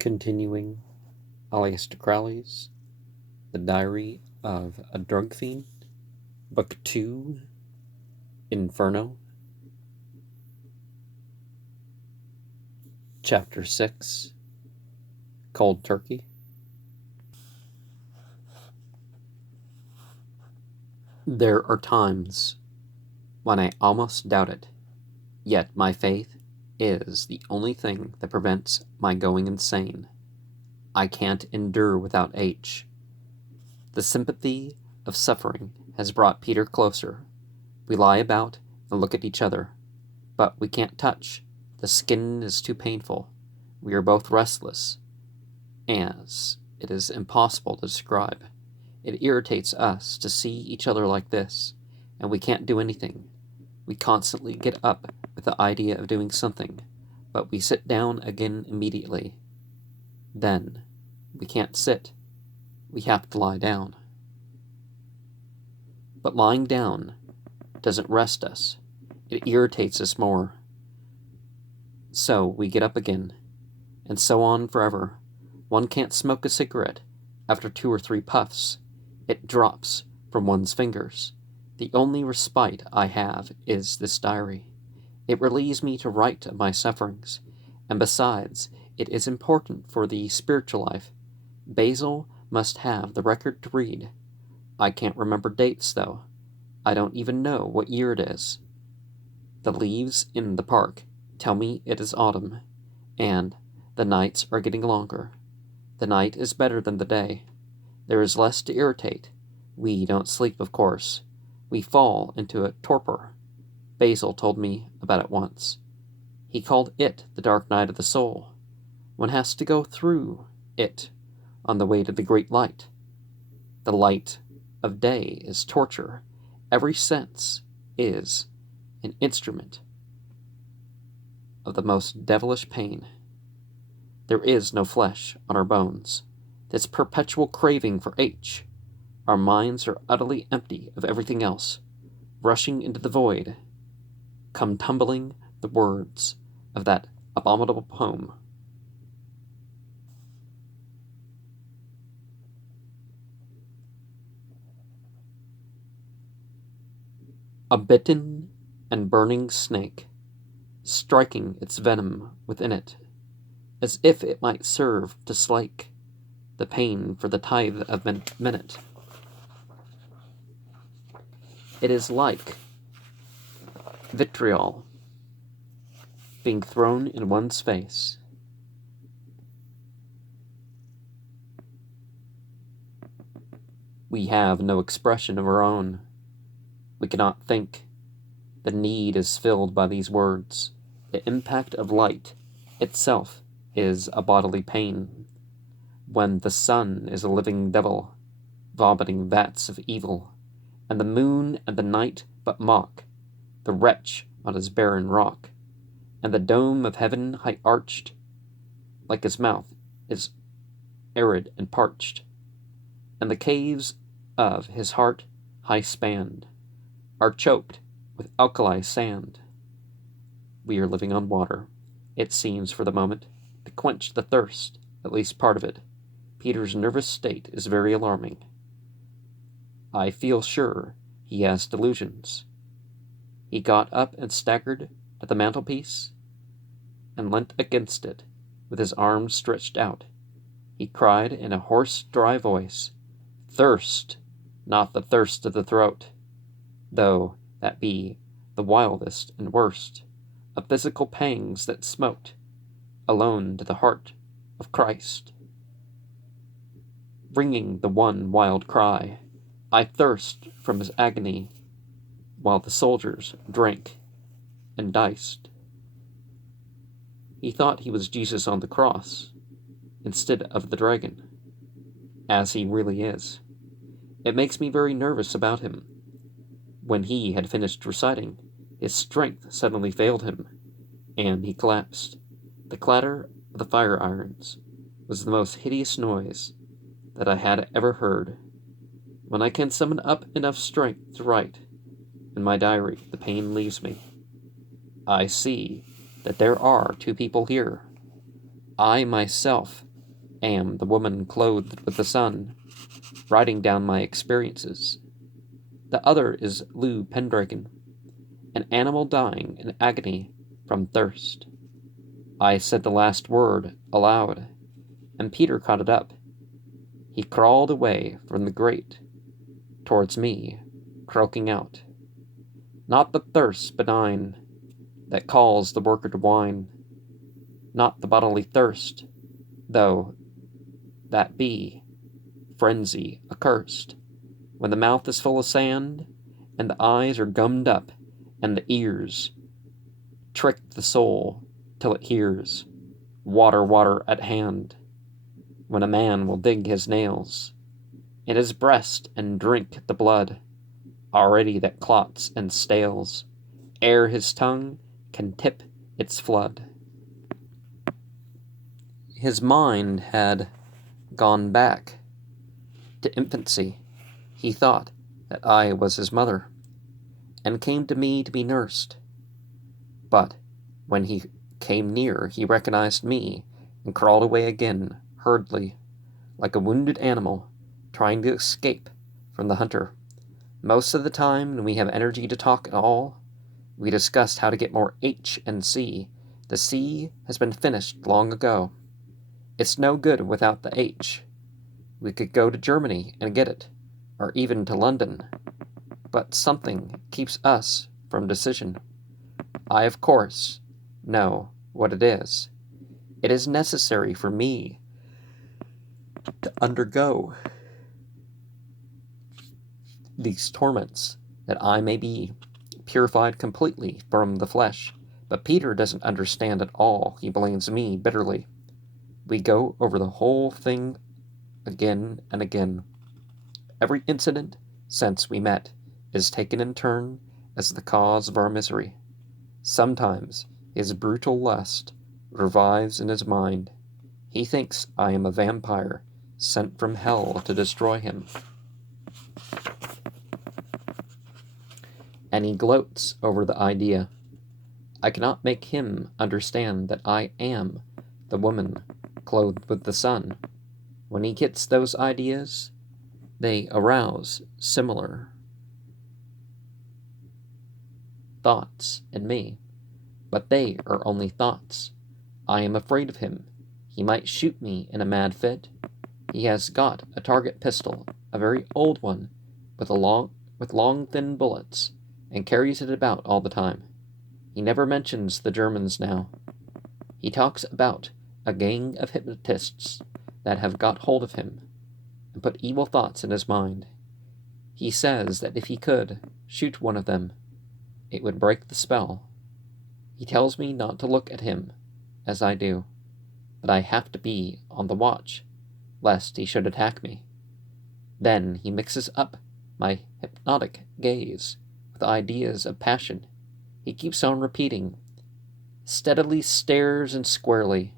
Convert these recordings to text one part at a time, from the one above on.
Continuing Aleister Crowley's The Diary of a Drug Fiend, Book 2, Inferno, Chapter 6, Cold Turkey. There are times when I almost doubt it, yet my faith is the only thing that prevents my going insane. I can't endure without H. The sympathy of suffering has brought Peter closer. We lie about and look at each other, but we can't touch. The skin is too painful. We are both restless, as it is impossible to describe. It irritates us to see each other like this, and we can't do anything. We constantly get up with the idea of doing something, but we sit down again immediately. Then, we can't sit. We have to lie down. But lying down doesn't rest us. It irritates us more. So we get up again, and so on forever. One can't smoke a cigarette after 2 or 3 puffs. It drops from one's fingers. The only respite I have is this diary. It relieves me to write of my sufferings, and besides, it is important for the spiritual life. Basil must have the record to read. I can't remember dates, though. I don't even know what year it is. The leaves in the park tell me it is autumn, and the nights are getting longer. The night is better than the day. There is less to irritate. We don't sleep, of course. We fall into a torpor. Basil told me about it once. He called it the dark night of the soul. One has to go through it on the way to the great light. The light of day is torture. Every sense is an instrument of the most devilish pain. There is no flesh on our bones. This perpetual craving for H. Our minds are utterly empty of everything else. Rushing into the void, come tumbling the words of that abominable poem. A bitten and burning snake, striking its venom within it, as if it might serve to slake the pain for the tithe of a minute. It is like vitriol being thrown in one's face. We have no expression of our own. We cannot think. The need is filled by these words. The impact of light itself is a bodily pain. When the sun is a living devil, vomiting vats of evil, and the moon and the night but mock, the wretch on his barren rock, and the dome of heaven high arched, like his mouth, is arid and parched, and the caves of his heart high spanned are choked with alkali sand. We are living on water, it seems for the moment, to quench the thirst, at least part of it. Peter's nervous state is very alarming. I feel sure he has delusions. He got up and staggered to the mantelpiece and leant against it with his arms stretched out. He cried in a hoarse, dry voice, "Thirst, not the thirst of the throat, though that be the wildest and worst of physical pangs that smote alone to the heart of Christ, ringing the one wild cry, I thirst from his agony, while the soldiers drank and diced." He thought he was Jesus on the cross, instead of the dragon, as he really is. It makes me very nervous about him. When he had finished reciting, his strength suddenly failed him, and he collapsed. The clatter of the fire irons was the most hideous noise that I had ever heard. When I can summon up enough strength to write in my diary, the pain leaves me. I see that there are 2 people here. I myself am the woman clothed with the sun, writing down my experiences. The other is Lou Pendragon, an animal dying in agony from thirst. I said the last word aloud, and Peter caught it up. He crawled away from the grate towards me, croaking out, "Not the thirst benign that calls the worker to wine, not the bodily thirst, though that be frenzy accursed, when the mouth is full of sand, and the eyes are gummed up, and the ears trick the soul till it hears, water, water at hand, when a man will dig his nails in his breast and drink the blood, already that clots and stales, ere his tongue can tip its flood." His mind had gone back to infancy. He thought that I was his mother, and came to me to be nursed. But when he came near, he recognized me, and crawled away again, hurriedly, like a wounded animal, trying to escape from the hunter. Most of the time, when we have energy to talk at all, we discuss how to get more H and C. The C has been finished long ago. It's no good without the H. We could go to Germany and get it, or even to London. But something keeps us from decision. I, of course, know what it is. It is necessary for me to undergo these torments, that I may be purified completely from the flesh. But Peter doesn't understand at all. He blames me bitterly. We go over the whole thing again and again. Every incident since we met is taken in turn as the cause of our misery. Sometimes his brutal lust revives in his mind. He thinks I am a vampire sent from hell to destroy him. And he gloats over the idea. I cannot make him understand that I am the woman clothed with the sun. When he gets those ideas, they arouse similar thoughts in me. But they are only thoughts. I am afraid of him. He might shoot me in a mad fit. He has got a target pistol, a very old one, with long thin bullets, and carries it about all the time. He never mentions the Germans now. He talks about a gang of hypnotists that have got hold of him and put evil thoughts in his mind. He says that if he could shoot one of them, it would break the spell. He tells me not to look at him as I do, that I have to be on the watch, lest he should attack me. Then he mixes up my hypnotic gaze with ideas of passion. He keeps on repeating, steadily stares and squarely,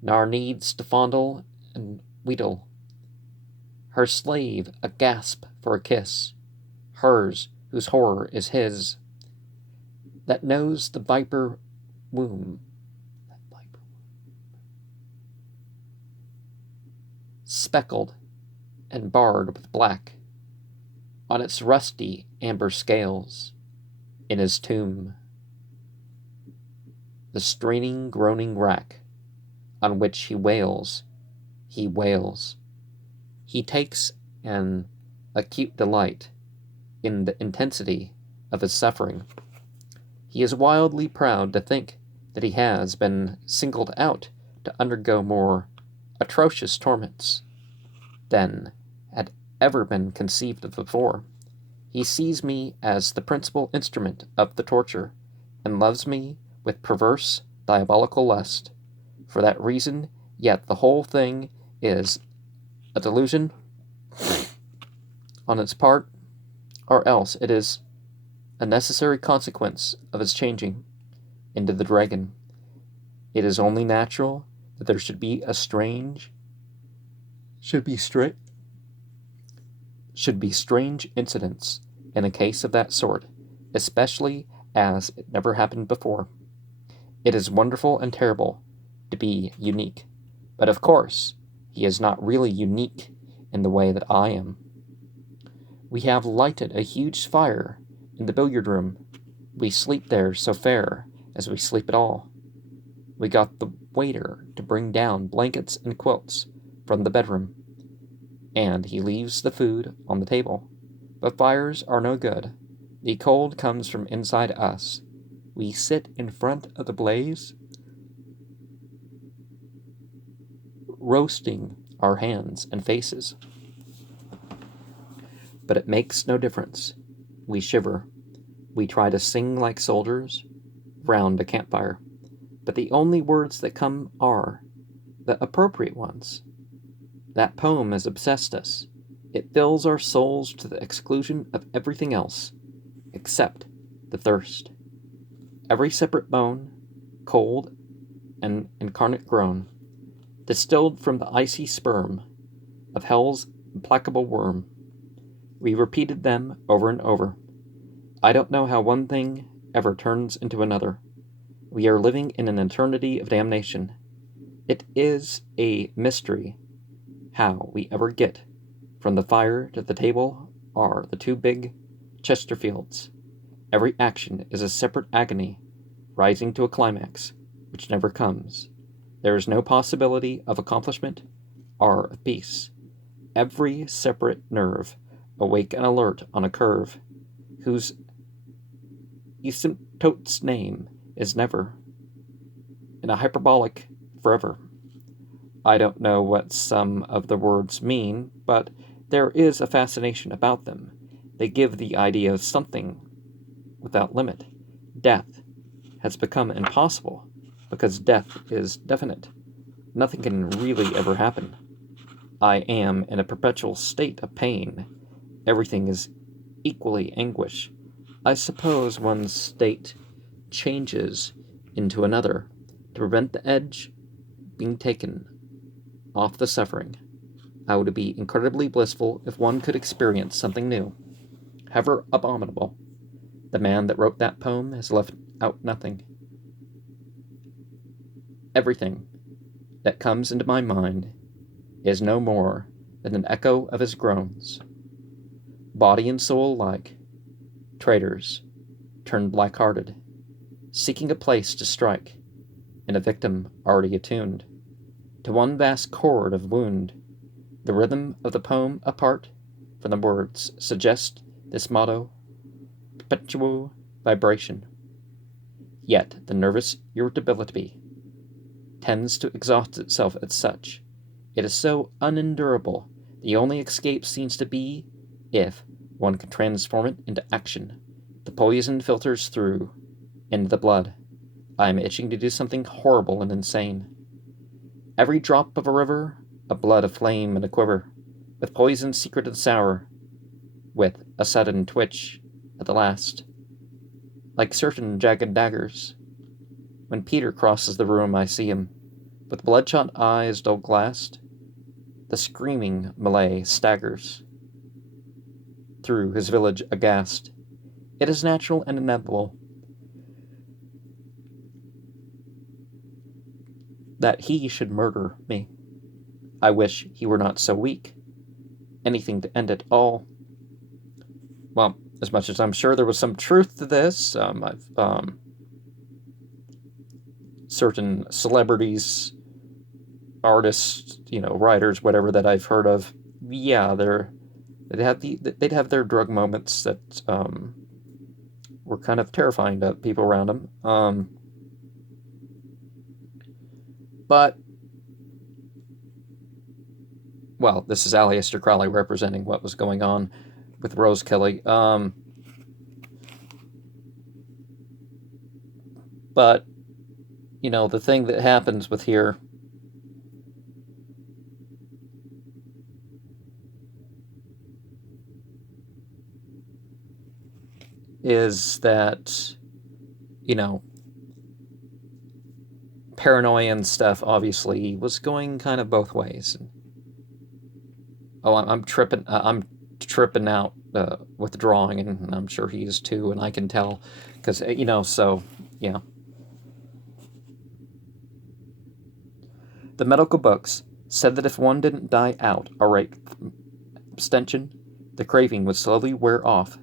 nar needs to fondle and wheedle. Her slave a gasp for a kiss, hers whose horror is his, that knows the viper womb, speckled and barred with black, on its rusty amber scales, in his tomb. The straining, groaning rack, on which he wails. He takes an acute delight in the intensity of his suffering. He is wildly proud to think that he has been singled out to undergo more atrocious torments than had ever been conceived of before. He sees me as the principal instrument of the torture, and loves me with perverse, diabolical lust. For that reason, yet the whole thing is a delusion on its part, or else it is a necessary consequence of his changing into the dragon. It is only natural that there should be strange incidents in a case of that sort, especially as it never happened before. It is wonderful and terrible to be unique, but of course he is not really unique in the way that I am. We have lighted a huge fire in the billiard room. We sleep there so fair as we sleep at all. We got the waiter to bring down blankets and quilts from the bedroom, and he leaves the food on the table. But fires are no good. The cold comes from inside us. We sit in front of the blaze, roasting our hands and faces. But it makes no difference. We shiver. We try to sing like soldiers round a campfire. But the only words that come are the appropriate ones. That poem has obsessed us. It fills our souls to the exclusion of everything else, except the thirst. Every separate bone, cold and incarnate groan, distilled from the icy sperm of hell's implacable worm. We repeated them over and over. I don't know how one thing ever turns into another. We are living in an eternity of damnation. It is a mystery how we ever get from the fire to the table are the two big Chesterfields. Every action is a separate agony, rising to a climax, which never comes. There is no possibility of accomplishment or of peace. Every separate nerve, awake and alert on a curve, whose asymptote's name is never, in a hyperbolic forever. I don't know what some of the words mean, but there is a fascination about them. They give the idea of something without limit. Death has become impossible because death is definite. Nothing can really ever happen. I am in a perpetual state of pain. Everything is equally anguish. I suppose one's state changes into another to prevent the edge being taken off the suffering. I would be incredibly blissful if one could experience something new, however abominable. The man that wrote that poem has left out nothing. Everything that comes into my mind is no more than an echo of his groans. Body and soul alike, traitors, turned black-hearted, seeking a place to strike, and a victim already attuned to one vast chord of wound. The rhythm of the poem, apart from the words, suggests this motto, perpetual vibration. Yet the nervous irritability tends to exhaust itself as such. It is so unendurable. The only escape seems to be if one can transform it into action. The poison filters through into the blood. I am itching to do something horrible and insane. Every drop of a river, a blood aflame and a quiver, with poison secret and sour, with a sudden twitch at the last, like certain jagged daggers. When Peter crosses the room, I see him, with bloodshot eyes dull-glassed. The screaming Malay staggers through his village aghast. It is natural and inevitable that he should murder me. I wish he were not so weak. Anything to end it all. Well, as much as I'm sure there was some truth to this, certain celebrities, artists, writers, whatever that I've heard of, yeah, they'd have their drug moments that were kind of terrifying to people around them. But, well, this is Aleister Crowley representing what was going on with Rose Kelly. But, the thing that happens with here is that, paranoia and stuff obviously was going kind of both ways. I'm tripping out with drawing, and I'm sure he is too, and I can tell because so yeah. The medical books Said that if one didn't die out, outright abstention, the craving would slowly wear off.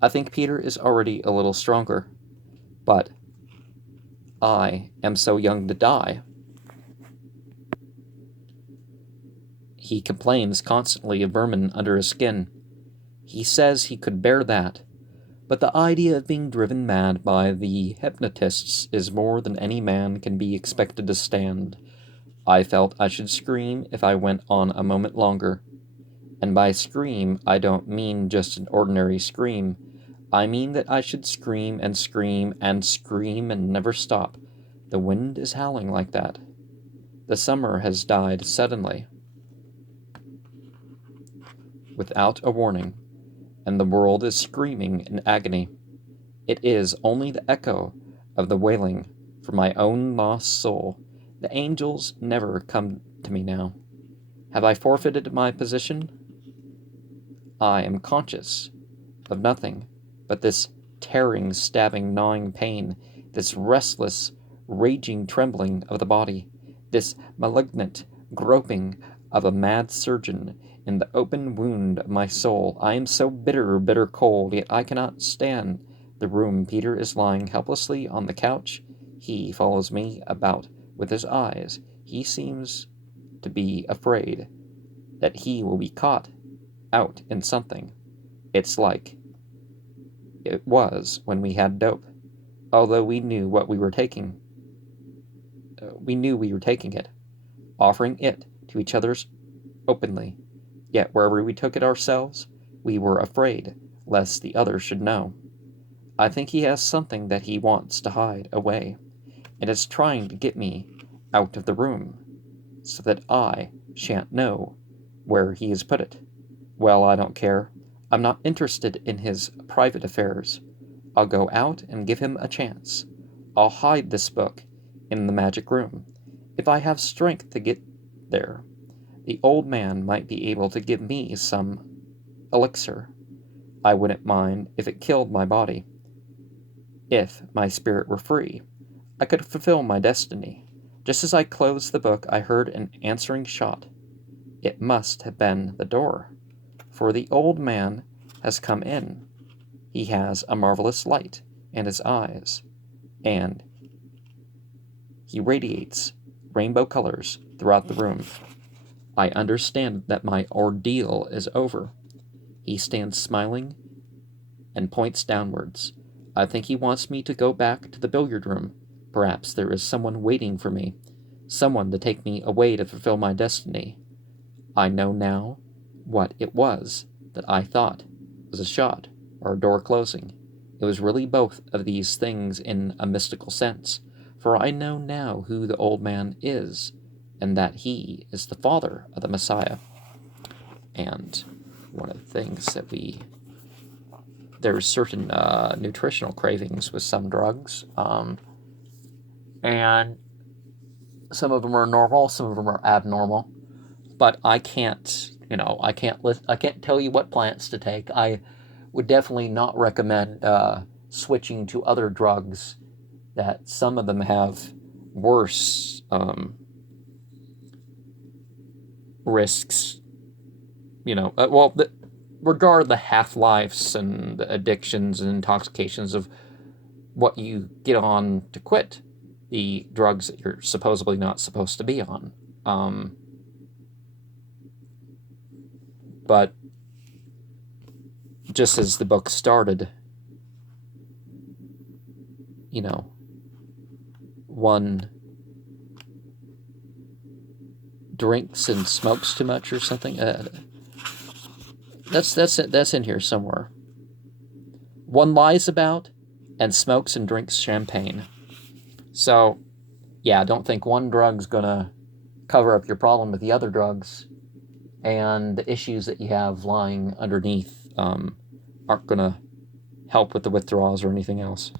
I think Peter is already a little stronger. But I am so young to die. He complains constantly of vermin under his skin. He says he could bear that, but the idea of being driven mad by the hypnotists is more than any man can be expected to stand. I felt I should scream if I went on a moment longer. And by scream, I don't mean just an ordinary scream. I mean that I should scream and scream and scream and never stop. The wind is howling like that. The summer has died suddenly, without a warning, and the world is screaming in agony. It is only the echo of the wailing for my own lost soul. The angels never come to me now. Have I forfeited my position? I am conscious of nothing but this tearing, stabbing, gnawing pain, this restless, raging trembling of the body, this malignant groping of a mad surgeon in the open wound of my soul. I am so bitter, bitter cold, yet I cannot stand the room. Peter is lying helplessly on the couch. He follows me about with his eyes. He seems to be afraid that he will be caught out in something. It's like it was when we had dope. Although we knew what we were taking, we knew we were taking it, offering it to each other's openly. Yet wherever we took it ourselves, we were afraid lest the other should know. I think he has something that he wants to hide away, and is trying to get me out of the room, so that I shan't know where he has put it. Well, I don't care. I'm not interested in his private affairs. I'll go out and give him a chance. I'll hide this book in the magic room. If I have strength to get there, the old man might be able to give me some elixir. I wouldn't mind if it killed my body. If my spirit were free, I could fulfill my destiny. Just as I closed the book, I heard an answering shot. It must have been the door, for the old man has come in. He has a marvelous light in his eyes, and he radiates rainbow colors throughout the room. I understand that my ordeal is over. He stands smiling and points downwards. I think he wants me to go back to the billiard room. Perhaps there is someone waiting for me, someone to take me away to fulfill my destiny. I know now what it was that I thought was a shot or a door closing. It was really both of these things in a mystical sense, for I know now who the old man is, and that he is the father of the Messiah. And one of the things that there's certain nutritional cravings with some drugs, and some of them are normal, some of them are abnormal. But I can't tell you what plants to take. I would definitely not recommend switching to other drugs. That some of them have worse risks. Regard the half-lives and the addictions and intoxications of what you get on to quit the drugs that you're supposedly not supposed to be on. But just as the book started, one drinks and smokes too much or something. That's in here somewhere. One lies about and smokes and drinks champagne. So, yeah, I don't think one drug's gonna cover up your problem with the other drugs, and the issues that you have lying underneath aren't gonna help with the withdrawals or anything else.